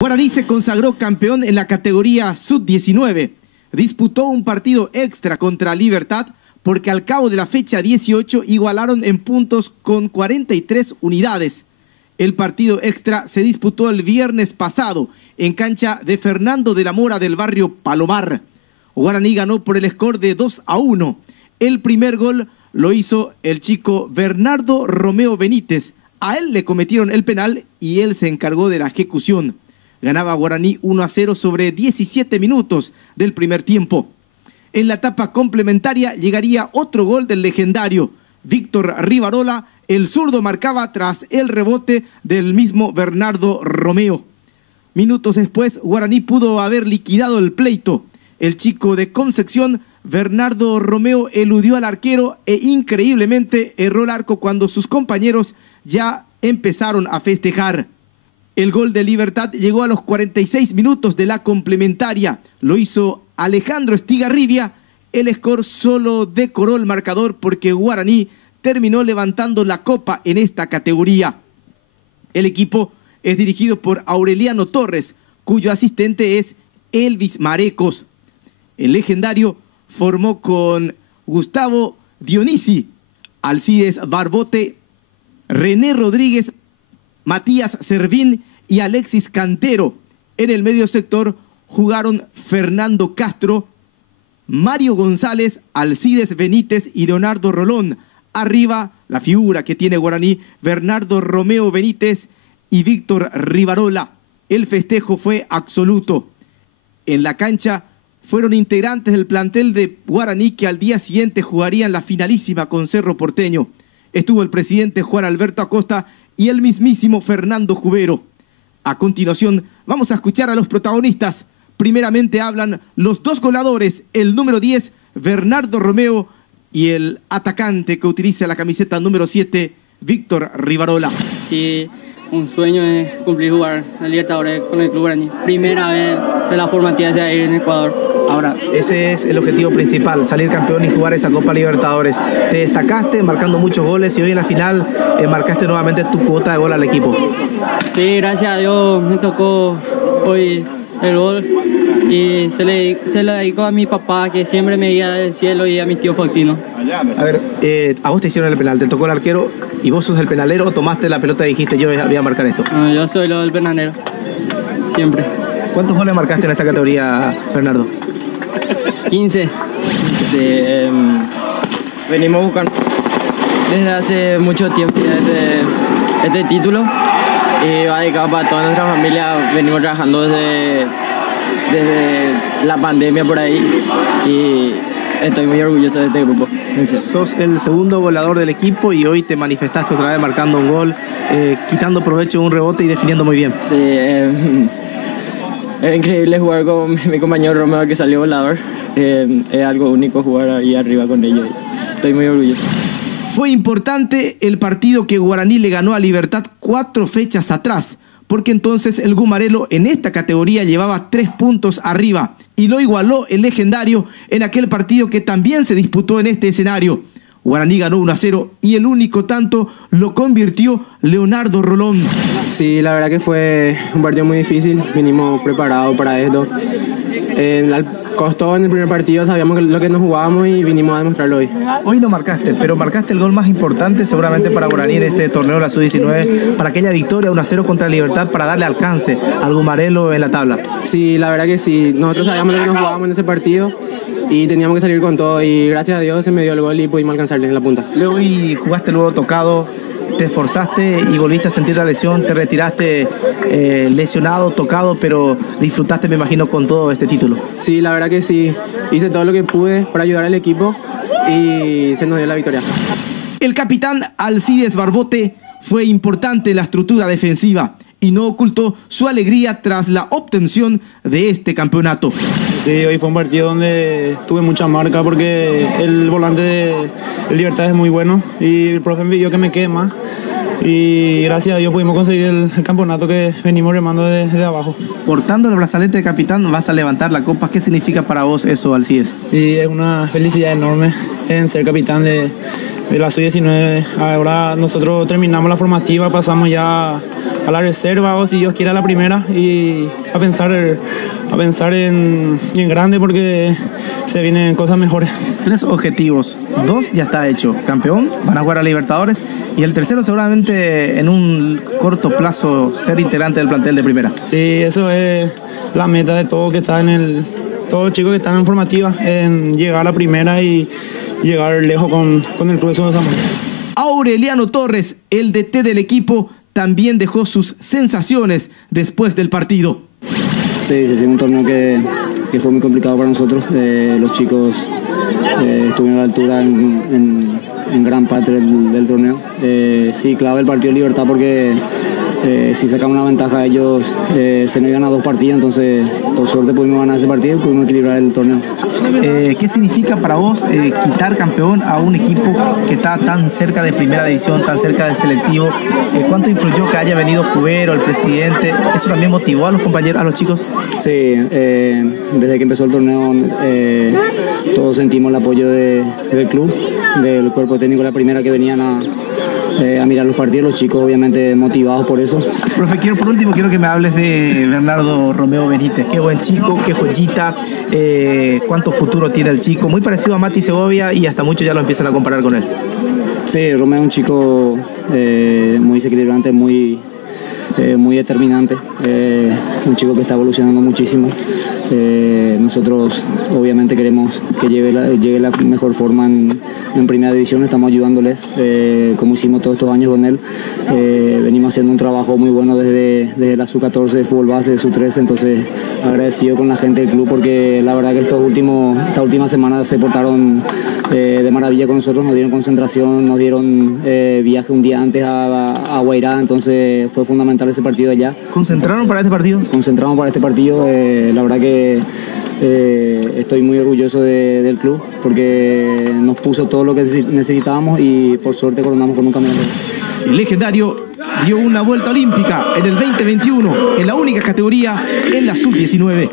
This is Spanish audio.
Guaraní se consagró campeón en la categoría Sub-19. Disputó un partido extra contra Libertad porque al cabo de la fecha 18 igualaron en puntos con 43 unidades. El partido extra se disputó el viernes pasado en cancha de Fernando de la Mora del barrio Palomar. Guaraní ganó por el score de 2-1. El primer gol lo hizo el chico Bernardo Romeo Benítez. A él le cometieron el penal y él se encargó de la ejecución. Ganaba Guaraní 1-0 sobre 17 minutos del primer tiempo. En la etapa complementaria llegaría otro gol del legendario Víctor Rivarola. El zurdo marcaba tras el rebote del mismo Bernardo Romeo. Minutos después, Guaraní pudo haber liquidado el pleito. El chico de Concepción, Bernardo Romeo, eludió al arquero e increíblemente erró el arco cuando sus compañeros ya empezaron a festejar. El gol de Libertad llegó a los 46 minutos de la complementaria. Lo hizo Alejandro Estigarribia. El score solo decoró el marcador porque Guaraní terminó levantando la copa en esta categoría. El equipo es dirigido por Aureliano Torres, cuyo asistente es Elvis Marecos. El legendario formó con Gustavo Dionisi, Alcides Barbote, René Rodríguez, Matías Servín y Alexis Cantero. En el medio sector jugaron Fernando Castro, Mario González, Alcides Benítez y Leonardo Rolón. Arriba, la figura que tiene Guaraní, Bernardo Romeo Benítez y Víctor Rivarola. El festejo fue absoluto. En la cancha fueron integrantes del plantel de Guaraní que al día siguiente jugarían la finalísima con Cerro Porteño. Estuvo el presidente Juan Alberto Acosta y el mismísimo Fernando Jubero. A continuación, vamos a escuchar a los protagonistas. Primeramente hablan los dos goleadores, el número 10, Bernardo Romeo, y el atacante que utiliza la camiseta número 7, Víctor Rivarola. Sí, un sueño es cumplir jugar en Libertadores con el Club Guaraní. Primera vez de la formativa de ir en Ecuador. Ahora, ese es el objetivo principal, salir campeón y jugar esa Copa Libertadores. Te destacaste marcando muchos goles y hoy en la final marcaste nuevamente tu cuota de gol al equipo. Sí, gracias a Dios me tocó hoy el gol y se le dedicó a mi papá que siempre me guía del cielo y a mi tío Faustino. A ver, a vos te hicieron el penal, te tocó el arquero y vos sos el penalero o tomaste la pelota y dijiste yo voy a marcar esto. No, yo soy el penalero, siempre. ¿Cuántos goles marcaste en esta categoría, Bernardo? 15. Sí, venimos buscando desde hace mucho tiempo este título y va dedicado para toda nuestra familia. Venimos trabajando desde la pandemia por ahí y estoy muy orgulloso de este grupo. Sos el segundo goleador del equipo y hoy te manifestaste otra vez marcando un gol, quitando provecho de un rebote y definiendo muy bien. Sí, es increíble jugar con mi compañero Romeo que salió volador. Es algo único jugar ahí arriba con ellos. Estoy muy orgulloso. Fue importante el partido que Guaraní le ganó a Libertad 4 fechas atrás, porque entonces el Gumarelo en esta categoría llevaba 3 puntos arriba y lo igualó el legendario en aquel partido que también se disputó en este escenario. Guaraní ganó 1-0 y el único tanto lo convirtió Leonardo Rolón. Sí, la verdad que fue un partido muy difícil, vinimos preparados para esto. Costó en el primer partido, sabíamos lo que nos jugábamos y vinimos a demostrarlo hoy. Hoy no marcaste, pero marcaste el gol más importante seguramente para Guaraní en este torneo de la Sub-19, para aquella victoria 1-0 contra Libertad, para darle alcance al Gumarelo en la tabla. Sí, la verdad que sí, nosotros sabíamos lo que nos jugábamos en ese partido y teníamos que salir con todo y gracias a Dios se me dio el gol y pudimos alcanzarles en la punta. Luego y jugaste luego tocado, te esforzaste y volviste a sentir la lesión, te retiraste lesionado, tocado, pero disfrutaste, me imagino, con todo este título. Sí, la verdad que sí, hice todo lo que pude para ayudar al equipo y se nos dio la victoria. El capitán Alcides Barbote fue importante en la estructura defensiva y no ocultó su alegría tras la obtención de este campeonato. Sí, hoy fue un partido donde tuve mucha marca porque el volante de Libertad es muy bueno y el profe me pidió que me quede más y gracias a Dios pudimos conseguir el campeonato que venimos remando desde abajo. Portando el brazalete de capitán vas a levantar la copa. ¿Qué significa para vos eso, Alcides? Y es una felicidad enorme en ser capitán de la sub-19. Ahora nosotros terminamos la formativa, pasamos ya a la reserva o si Dios quiere a la primera y a pensar en grande porque se vienen cosas mejores. 3 objetivos, 2 ya está hecho, campeón, van a jugar a Libertadores y el tercero seguramente en un corto plazo ser integrante del plantel de primera. Sí, eso es la meta de todo que está todos los chicos que están en formativa, en llegar a la primera y llegar lejos con el Club de San Martín. Aureliano Torres, el DT del equipo, también dejó sus sensaciones después del partido. Sí, un torneo que fue muy complicado para nosotros. Los chicos estuvieron a la altura en gran parte del torneo. Sí, clave el partido de Libertad porque si sacamos una ventaja ellos se nos iban a 2 partidos, entonces por suerte pudimos ganar ese partido y pudimos equilibrar el torneo. ¿Qué significa para vos quitar campeón a un equipo que está tan cerca de primera división, tan cerca del selectivo? ¿Cuánto influyó que haya venido Cubero, el presidente? ¿Eso también motivó a los compañeros, a los chicos? Sí, desde que empezó el torneo todos sentimos el apoyo del club, del cuerpo técnico de la primera que venían a mirar los partidos, los chicos obviamente motivados por eso. Profe, por último quiero que me hables de Bernardo Romeo Benítez. Qué buen chico, qué joyita, cuánto futuro tiene el chico, muy parecido a Mati Segovia y hasta muchos ya lo empiezan a comparar con él. Sí, Romeo es un chico muy desequilibrante, muy determinante, un chico que está evolucionando muchísimo. Nosotros obviamente queremos que llegue la mejor forma en primera división, estamos ayudándoles como hicimos todos estos años con él. Venimos haciendo un trabajo muy bueno desde la sub-14 de fútbol base, de sub-13, entonces agradecido con la gente del club porque la verdad que estas últimas semanas se portaron de maravilla con nosotros, nos dieron concentración, nos dieron viaje un día antes a Guairá, entonces fue fundamental ese partido allá. ¿Concentraron para este partido? Concentramos para este partido, la verdad que estoy muy orgulloso del club porque nos puso todo lo que necesitábamos y por suerte coronamos con un campeonato. El legendario dio una vuelta olímpica en el 2021 en la única categoría en la sub-19.